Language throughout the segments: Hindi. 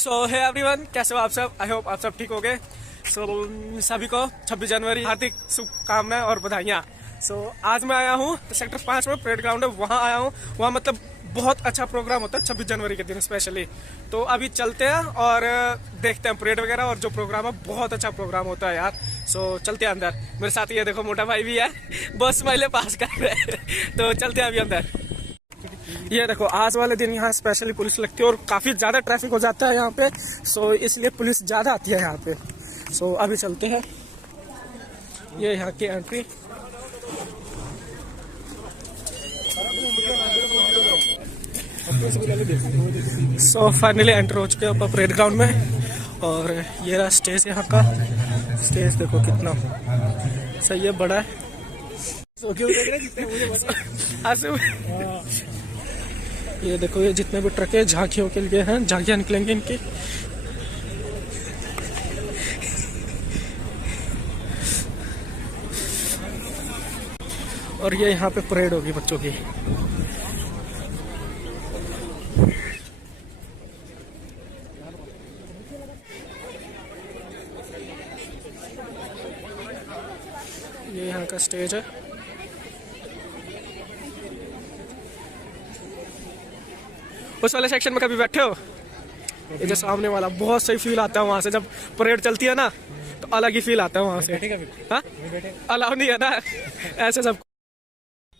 सो है एवरीवन, कैसे हो आप सब? आई होप आप सब ठीक हो गए। सो सभी को 26 जनवरी हार्दिक शुभकामनाएं और बधाइयाँ। सो आज मैं आया हूँ सेक्टर 5 में परेड ग्राउंड है, वहाँ आया हूँ। वहाँ मतलब बहुत अच्छा प्रोग्राम होता है 26 जनवरी के दिन स्पेशली। तो अभी चलते हैं और देखते हैं परेड वगैरह, और जो प्रोग्राम है बहुत अच्छा प्रोग्राम होता है यार। सो चलते हैं अंदर। मेरे साथ ये देखो मोटा भाई भी है, बहुत स्माइलें पास कर रहे हैं। तो चलते हैं अभी अंदर। ये देखो आज वाले दिन यहाँ स्पेशली पुलिस लगती है और काफ़ी ज़्यादा ट्रैफिक हो जाता है यहाँ पे। सो इसलिए पुलिस ज़्यादा आती है यहाँ पे। सो अभी चलते हैं। ये यहाँ की एंट्री। सो फाइनली एंटर हो चुके हैं परेड ग्राउंड में। और ये रहा स्टेज यहाँ का। स्टेज देखो कितना सही है, बड़ा है। सो क्यों देख रहे हैं? ये देखो, ये जितने भी ट्रक है झांकियों के लिए हैं, झांकियां निकलेंगी इनकी। और ये यहाँ पे परेड होगी बच्चों की। ये यहाँ का स्टेज है। उस वाले सेक्शन में कभी बैठे हो? ये जो सामने वाला, बहुत सही फील आता है वहां से। जब परेड चलती है ना तो अलग ही फील आता है वहां से। हाँ, अलाउ नहीं है ना ऐसे सब।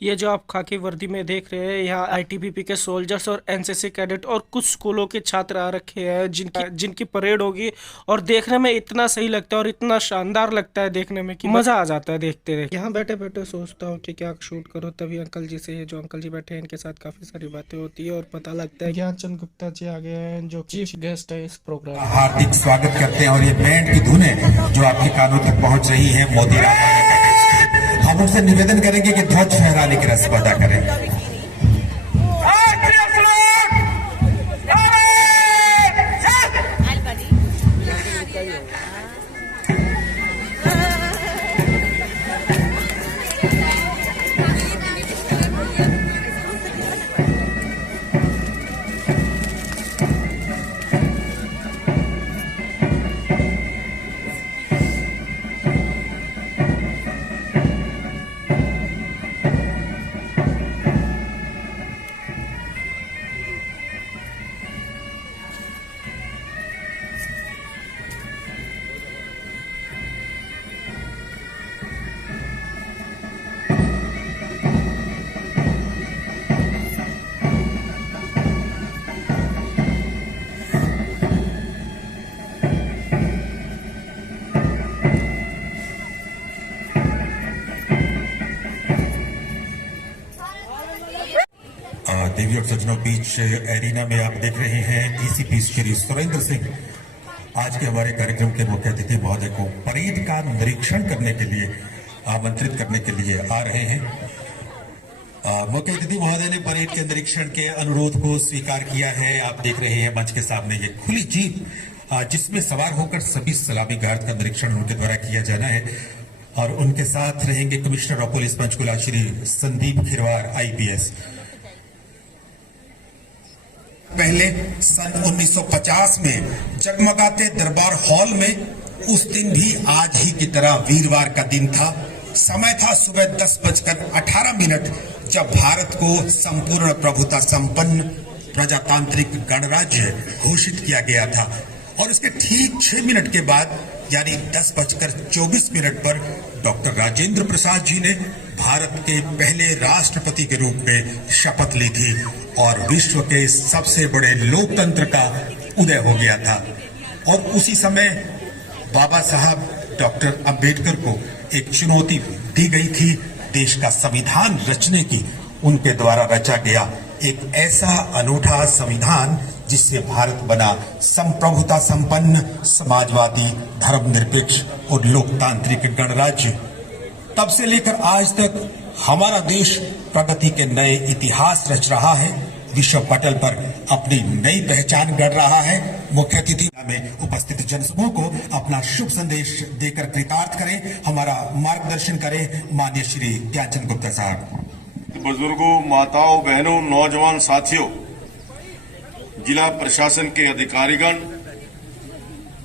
ये जो आप खाकी वर्दी में देख रहे हैं, यहाँ आईटीबीपी के सोल्जर्स और एनसीसी कैडेट और कुछ स्कूलों के छात्र आ रखे हैं जिनकी परेड होगी। और देखने में इतना सही लगता है और इतना शानदार लगता है देखने में कि मजा आ जाता है देखते देखते। यहाँ बैठे बैठे सोचता हूँ कि क्या शूट करो, तभी अंकल जी से, जो अंकल जी बैठे हैं इनके साथ काफी सारी बातें होती है और पता लगता है। ज्ञानचंद गुप्ता जी आ गए हैं जो चीफ गेस्ट है इस प्रोग्राम। हार्दिक स्वागत करते हैं। और ये बैंड की धुन है जो आपके कानों तक पहुंच रही है। मोदी हम उनसे निवेदन करेंगे कि ध्वज फहराने की रस्म अदा करें। देवी और सज्जनों, बीच एरिना में आप देख रहे हैं डीसीपी श्री सुरेंद्र सिंह आज के हमारे कार्यक्रम के मुख्य अतिथि महोदय को परेड का निरीक्षण करने के लिए आमंत्रित करने के लिए आ रहे हैं। मुख्य अतिथि महोदय ने परेड के निरीक्षण के अनुरोध को स्वीकार किया है। आप देख रहे हैं मंच के सामने ये खुली जीप जिसमें सवार होकर सभी सलामी गार्ड का निरीक्षण उनके द्वारा किया जाना है। और उनके साथ रहेंगे commissioner of police Panchkula Shri Sandeep Khirwar IPS। पहले सन 1950 में जगमगाते दरबार हॉल में उस दिन भी आज ही की तरह वीरवार का दिन था। समय था सुबह 10:18 जब भारत को संपूर्ण प्रभुता संपन्न प्रजातांत्रिक गणराज्य घोषित किया गया था। और इसके ठीक 6 मिनट के बाद यानी 10:24 पर डॉक्टर राजेंद्र प्रसाद जी ने भारत के पहले राष्ट्रपति के रूप में शपथ ली थी और विश्व के सबसे बड़े लोकतंत्र का उदय हो गया था। और उसी समय बाबा साहब डॉक्टर अंबेडकर को एक चुनौती दी गई थी देश का संविधान रचने की। उनके द्वारा रचा गया एक ऐसा अनूठा संविधान जिससे भारत बना संप्रभुता संपन्न, समाजवादी, धर्मनिरपेक्ष और लोकतांत्रिक गणराज्य। तब से लेकर आज तक हमारा देश प्रगति के नए इतिहास रच रहा है, विश्व पटल पर अपनी नई पहचान गढ़ रहा है। मुख्य अतिथि में उपस्थित जनसमूह को अपना शुभ संदेश देकर कृतार्थ करें, हमारा मार्गदर्शन करें माननीय श्री ज्ञानचंद गुप्ता साहब। बुजुर्गों, माताओं, बहनों, नौजवान साथियों, जिला प्रशासन के अधिकारीगण,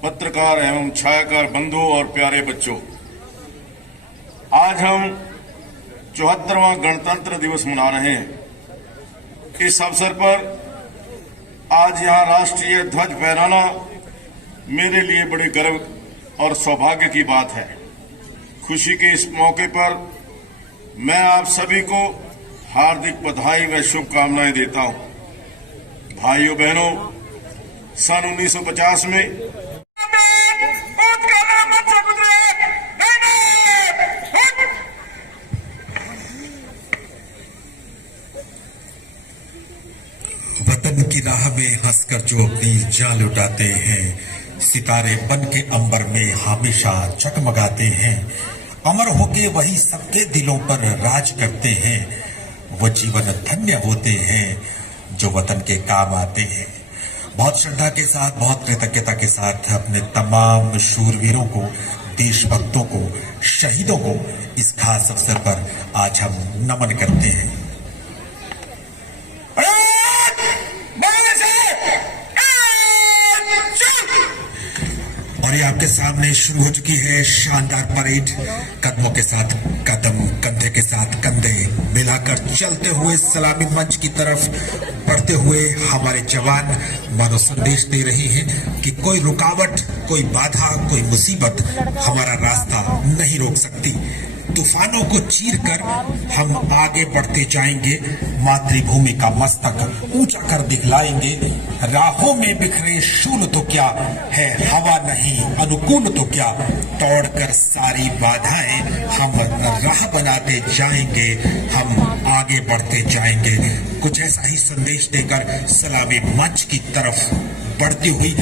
पत्रकार एवं छायाकार बंधुओं और प्यारे बच्चों, आज हम 74वां गणतंत्र दिवस मना रहे हैं। इस अवसर पर आज यहाँ राष्ट्रीय ध्वज फहराना मेरे लिए बड़े गर्व और सौभाग्य की बात है। खुशी के इस मौके पर मैं आप सभी को हार्दिक बधाई व शुभकामनाएं देता हूं। भाइयों बहनों, सन 1950 में वतन की राह में हंसकर जो अपनी जान लुटाते हैं, सितारे बन के अंबर में हमेशा चकमगाते हैं, अमर होके वही सबके दिलों पर राज करते हैं। वो जीवन धन्य होते हैं जो वतन के काम आते हैं। बहुत श्रद्धा के साथ, बहुत कृतज्ञता के साथ अपने तमाम शूरवीरों को, देशभक्तों को, शहीदों को इस खास अवसर पर आज हम नमन करते हैं। और ये आपके सामने शुरू हो चुकी है शानदार परेड। कदमों के साथ कदम, कंधे के साथ कंधे मिलाकर चलते हुए सलामी मंच की तरफ बढ़ते हुए हमारे जवान मानो संदेश दे रहे हैं कि कोई रुकावट, कोई बाधा, कोई मुसीबत हमारा रास्ता नहीं रोक सकती। तूफानों को चीरकर हम आगे बढ़ते जाएंगे, मातृभूमि का मस्तक ऊंचा कर दिखलाएंगे। राहों में बिखरे शूल तो क्या है, हवा नहीं अनुकूल तो क्या, तोड़कर सारी बाधाएं हम राह बनाते जाएंगे, हम आगे बढ़ते जाएंगे। कुछ ऐसा ही संदेश देकर सलामी मंच की तरफ बढ़ती हुई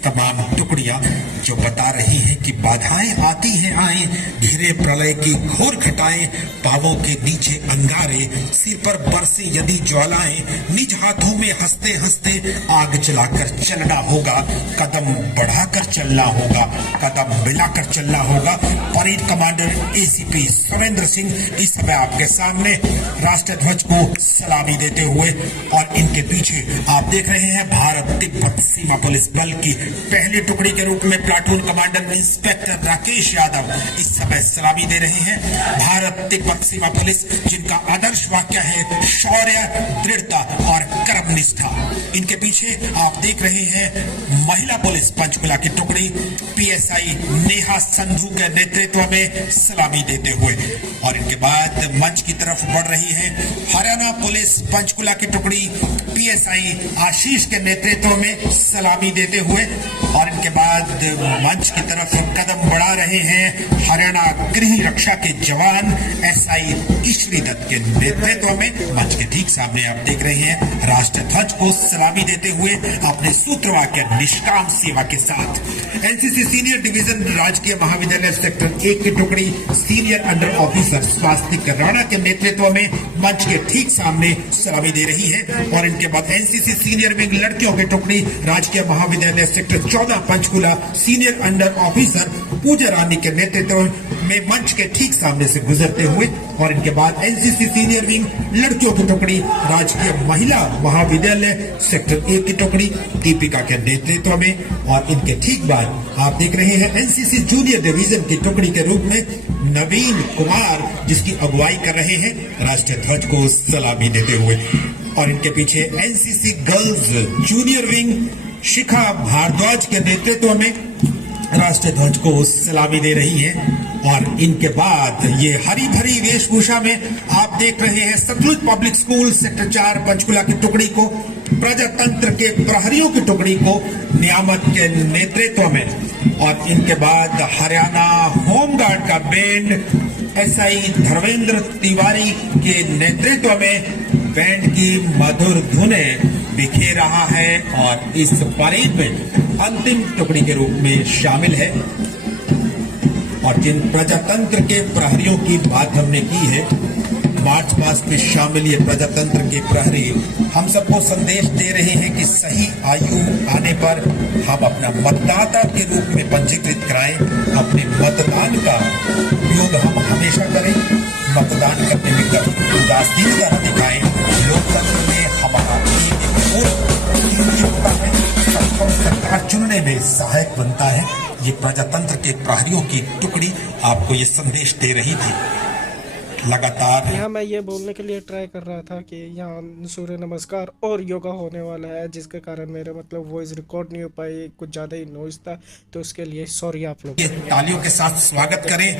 तमाम टुकड़ियां जो बता रही हैं कि बाधाएं आती हैं आए, घिरे प्रलय की घोर घटाएं, पावों के नीचे अंगारे, सिर पर बरसे यदि ज्वालाएं, निज हाथों में हंसते हंसते आग जलाकर चलना होगा, कदम बढ़ाकर चलना होगा, कदम मिलाकर चलना होगा। Parade commander ACP Surendra Singh इस समय आपके सामने राष्ट्रीय ध्वज को सलामी देते हुए, और इनके पीछे आप देख रहे हैं भारत तिब्बत सीमा पुलिस बल की पहली टुकड़ी के रूप में platoon commander inspector Rakesh Yadav इस समय सलामी दे रहे हैं। भारत तिब्बत सीमा पुलिस, जिनका आदर्श वाक्य है शौर्य, दृढ़ता और कर्मनिष्ठा। इनके पीछे आप देख रहे हैं महिला पुलिस पंचकुला की टुकड़ी पीएसआई नेहा संधू के नेतृत्व में सलामी देते हुए, और इनके बाद मंच की तरफ बढ़ रही है हरियाणा पुलिस पंचकुला की टुकड़ी पीएसआई आशीष के नेतृत्व में सलामी देते हुए, और इनके बाद मंच की तरफ कदम बढ़ा रहे हैं हरियाणा गृह रक्षा के जवान एसआई ईश्वरी दत्त के नेतृत्व में। मंच के ठीक सामने आप देख रहे हैं राष्ट्रीय ध्वज को सलामी देते हुए अपने सूत्रवाक्य निष्काम सेवा के साथ एनसीसी सीनियर डिवीजन राजकीय महाविद्यालय सेक्टर 1 की टुकड़ी सीनियर अंडर ऑफिसर स्वास्तिक राणा के नेतृत्व में मंच के ठीक सामने सलामी दे रही है। और इनके बाद एनसीसी सीनियर विंग लड़कियों की टुकड़ी राजकीय महाविद्यालय sector 14 Panchkula senior under officer Pooja Rani के नेतृत्व में मंच के ठीक सामने से गुजरते हुए, और इनके बाद एनसीसी सीनियर विंग लड़कियों की टुकड़ी राजकीय महिला महाविद्यालय सेक्टर 1 की टुकड़ी दीपिका के नेतृत्व में, और इनके ठीक बाद आप देख रहे हैं एनसीसी जूनियर डिवीजन की टुकड़ी के रूप में नवीन कुमार जिसकी अगुवाई कर रहे हैं राष्ट्रीय ध्वज को सलामी देते हुए, और इनके पीछे एनसीसी गर्ल्स जूनियर विंग शिखा भारद्वाज के नेतृत्व में राष्ट्रीय ध्वज को सलामी दे रही है। और इनके बाद ये हरी भरी वेशभूषा में आप देख रहे हैं Satluj public school sector 4 Panchkula की टुकड़ी को, प्रजातंत्र के प्रहरियों की टुकड़ी को नियामत के नेतृत्व में, और इनके बाद हरियाणा होमगार्ड का बैंड एसआई धर्मेंद्र तिवारी के नेतृत्व में बैंड की मधुर धुनें बिखेर रहा है, और इस परेड में अंतिम टुकड़ी के रूप में शामिल है। और जिन प्रजातंत्र के प्रहरियों की बात हमने की है, मार्च पास्ट में शामिल ये प्रजातंत्र के प्रहरी हम सबको संदेश दे रहे हैं कि सही आयु आने पर हम अपना मतदाता के रूप में पंजीकृत कराएं, अपने मतदान का उपयोग हम हमेशा करें, मतदान करने में कभी उदासीनता न दिखाएं। लोकतंत्र में हमारा एक और होता है, सरकार चुनने में सहायक बनता है। ये प्रजातंत्र के प्रहरियों की टुकड़ी आपको ये संदेश दे रही थी। लगातार यहाँ मैं ये बोलने के लिए ट्राई कर रहा था कि यहाँ सूर्य नमस्कार और योगा होने वाला है, जिसके कारण मेरा मतलब वॉइस रिकॉर्ड नहीं हो पाई, कुछ ज़्यादा ही नॉइज था, तो उसके लिए सॉरी आप लोग। ये तालियों के साथ स्वागत करें।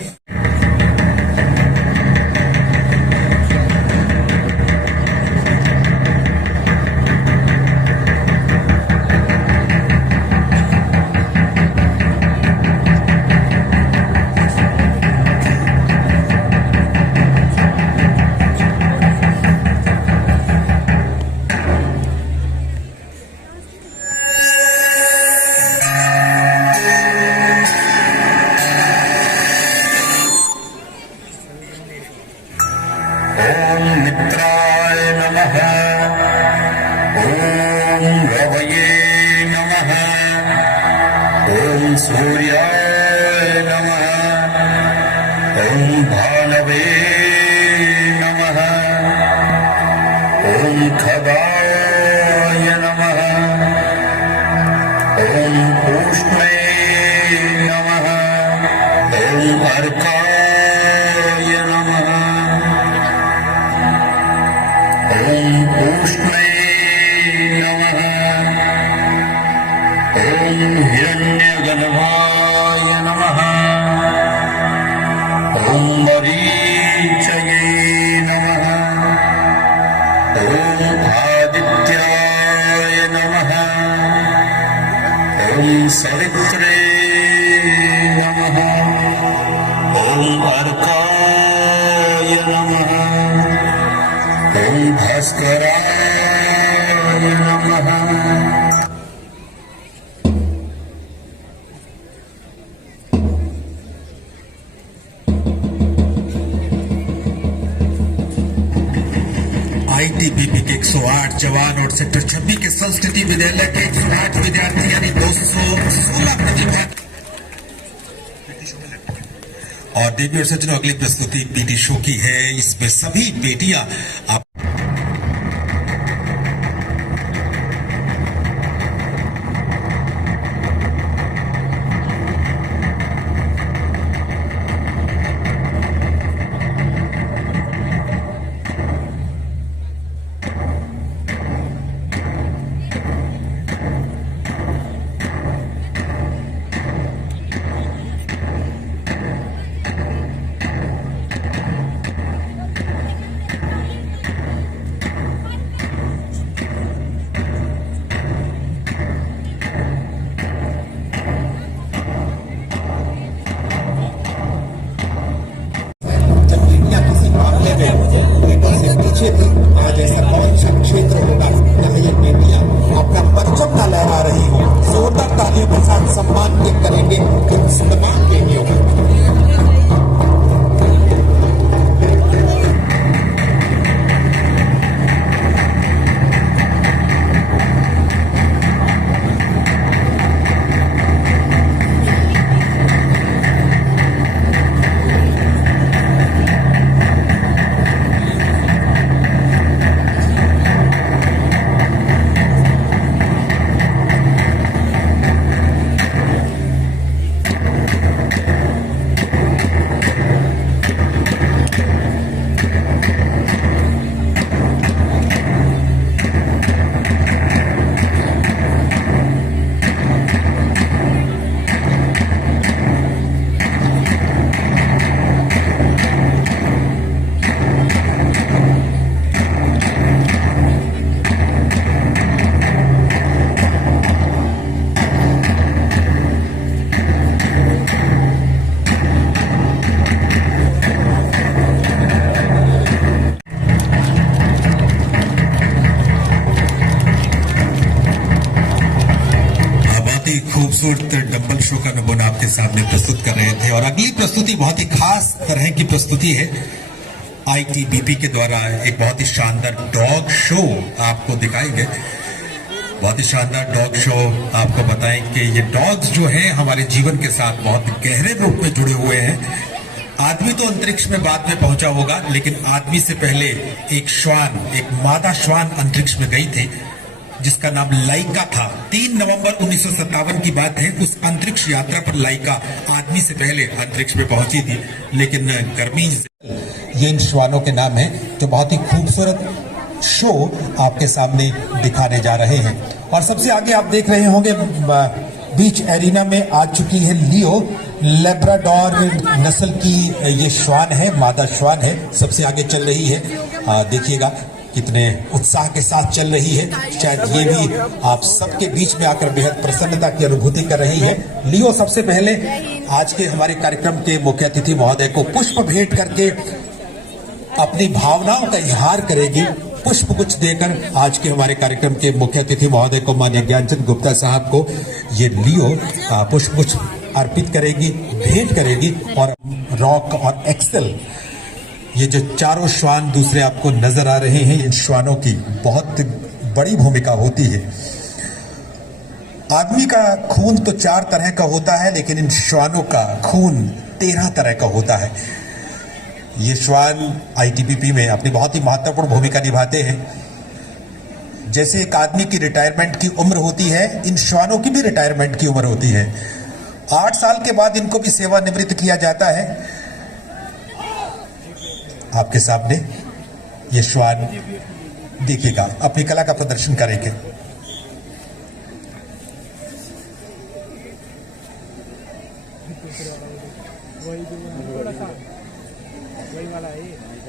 ओम मित्राय नमः। ओम रवये नमः। ओम सूर्याय नमः। ओम भानवे नमः। ओम खगाय नमः। ओम पूष्णे नमः। ओम अर्काय नमः। ओम पूष्णे नमः। ओम हिरण्यगर्भाय नमः। ओम मरीचये नमः। ओम आदित्याय नमः। ओम सवित्रे नमः। ओम अर्काय नमः। ओम भास्कराय नमः। आईटीबीपी के 108 जवान और सेक्टर 26 के संस्कृति विद्यालय के 108 विद्यार्थी यानी 216 प्रतिभा और देवी और सज्जनों, अगली प्रस्तुति पीटी शो की है। इसमें सभी बेटियां आप पीछे थी, आज ऐसा कौन सा क्षेत्र होगा जहाँ ये बेटियां अपना परचम न लहरा रही हो। जोरदार तालियों के साथ सम्मान करेंगे इन तमाम बेटियों का। खूबसूरत डंबल शो का नमूना आपके सामने प्रस्तुत कर रहे थे। और अगली प्रस्तुति बहुत ही खास तरह की प्रस्तुति है। आईटीबीपी के द्वारा एक बहुत ही शानदार डॉग शो आपको दिखाएंगे। बहुत ही शानदार डॉग शो आपको बताएं कि ये डॉग्स जो हैं हमारे जीवन के साथ बहुत गहरे रूप में जुड़े हुए हैं। आदमी तो अंतरिक्ष में बाद में पहुंचा होगा, लेकिन आदमी से पहले एक श्वान, एक मादा श्वान अंतरिक्ष में गई थी जिसका नाम लाइका था। 3 नवंबर 1957 की बात है। उस अंतरिक्ष यात्रा पर लाइका आदमी से पहले अंतरिक्ष में पहुंची थी, लेकिन गर्मी से ये इन श्वानों के नाम है जो बहुत ही खूबसूरत शो आपके सामने दिखाने जा रहे हैं। और सबसे आगे आप देख रहे होंगे बीच एरिना में आ चुकी है लियो, लेब्राडोर नस्ल की ये श्वान है, मादा श्वान है, सबसे आगे चल रही है। देखिएगा कितने उत्साह के साथ चल रही है। शायद ये भी आप सबके बीच में आकर बेहद प्रसन्नता की अनुभूति कर रही है। लियो सबसे पहले आज के हमारे कार्यक्रम के मुख्य अतिथि महोदय को पुष्प भेंट करके अपनी भावनाओं का इजहार करेगी। पुष्प गुच्छ देकर आज के हमारे कार्यक्रम के मुख्य अतिथि महोदय को, माननीय ज्ञानचंद गुप्ता साहब को, ये लियो पुष्प गुच्छ अर्पित करेगी, भेंट करेगी। और रॉक और एक्सेल, ये जो चारों श्वान दूसरे आपको नजर आ रहे हैं, इन श्वानों की बहुत बड़ी भूमिका होती है। आदमी का खून तो 4 तरह का होता है, लेकिन इन श्वानों का खून 13 तरह का होता है। ये श्वान आईटीबीपी में अपनी बहुत ही महत्वपूर्ण भूमिका निभाते हैं। जैसे एक आदमी की रिटायरमेंट की उम्र होती है, इन श्वानों की भी रिटायरमेंट की उम्र होती है। 8 साल के बाद इनको भी सेवानिवृत्त किया जाता है। आपके सामने ये श्वान देखिएगा, अपनी कला का प्रदर्शन करेंगे।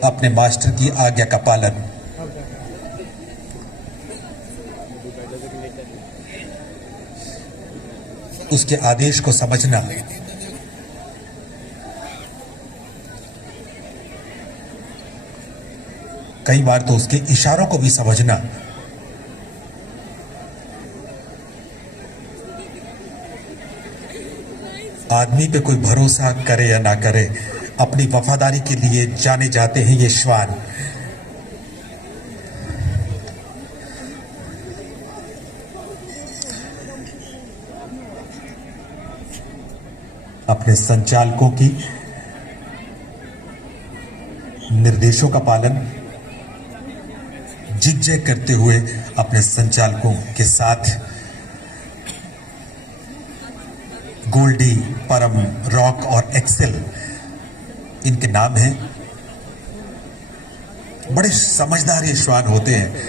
अपने मास्टर की आज्ञा का पालन। उसके आदेश को समझना। कई बार तो उसके इशारों को भी समझना। आदमी पे कोई भरोसा करे या ना करे, अपनी वफादारी के लिए जाने जाते हैं ये श्वान। अपने संचालकों की निर्देशों का पालन जिगजै करते हुए अपने संचालकों के साथ गोल्डी, परम, रॉक और एक्सेल इनके नाम हैं। बड़े समझदार ये श्वान होते हैं।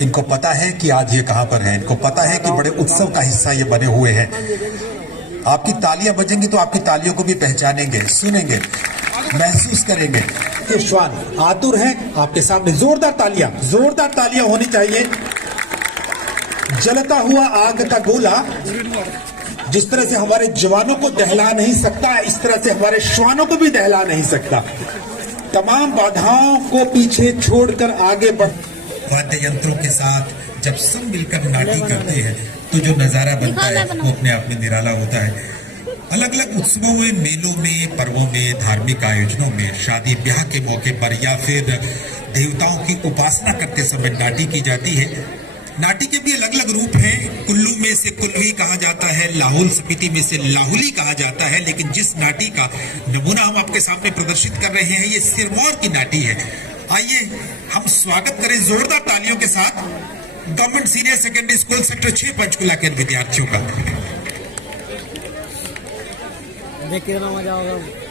इनको पता है कि आज ये कहां पर है, इनको पता है कि बड़े उत्सव का हिस्सा ये बने हुए हैं। आपकी तालियां बजेंगी तो आपकी तालियों को भी पहचानेंगे, सुनेंगे, महसूस करेंगे। ये श्वान आतुर है। आपके सामने जोरदार तालियां होनी चाहिए। जलता हुआ आग का गोला जिस तरह से हमारे जवानों को दहला नहीं सकता, इस तरह से हमारे श्वानों को भी दहला नहीं सकता। तमाम बाधाओं को पीछे छोड़कर आगे बढ़। वाद्य यंत्रों के साथ जब सब मिलकर नाटी करते हैं तो जो नजारा बनता है वो अपने आप में निराला होता है। अलग अलग उत्सवों में, मेलों में, पर्वों में, धार्मिक आयोजनों में, शादी ब्याह के मौके पर या फिर देवताओं की उपासना करते समय नाटी की जाती है। नाटी के भी अलग अलग रूप हैं। कुल्लू में से कुल्लवी कहा जाता है, लाहौल स्पीति में से लाहुली कहा जाता है। लेकिन जिस नाटी का नमूना हम आपके सामने प्रदर्शित कर रहे हैं, ये सिरमौर की नाटी है। आइए हम स्वागत करें जोरदार तालियों के साथ government senior secondary school sector 6 Panchkula के विद्यार्थियों का। देख कितना मजा होगा।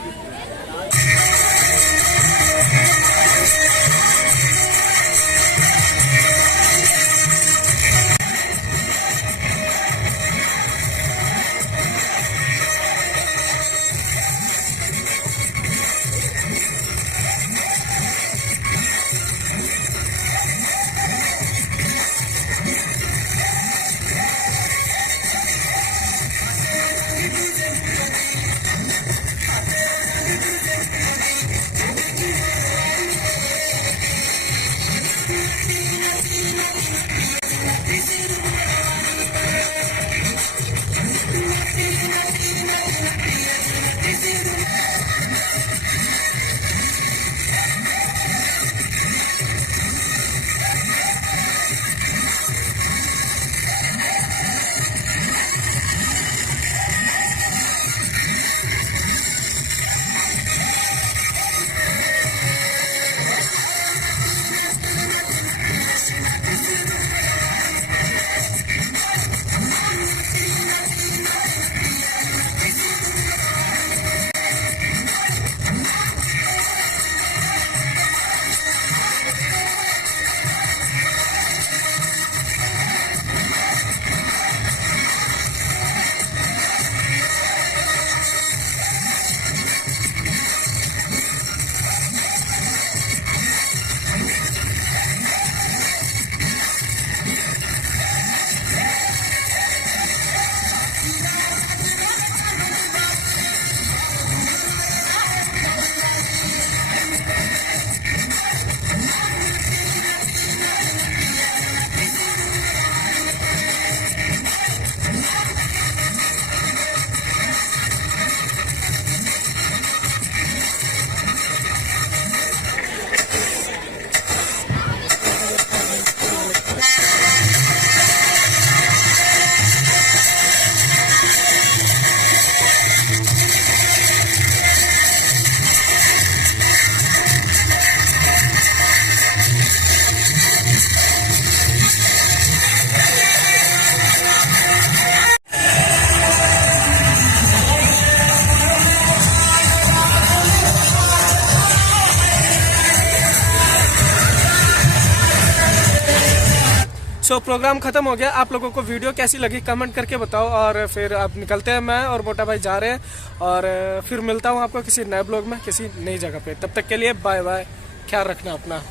सो प्रोग्राम खत्म हो गया। आप लोगों को वीडियो कैसी लगी कमेंट करके बताओ, और फिर अब निकलते हैं, मैं और मोटा भाई जा रहे हैं, और फिर मिलता हूँ आपको किसी नए ब्लॉग में किसी नई जगह पे। तब तक के लिए बाय बाय, ख्याल रखना अपना।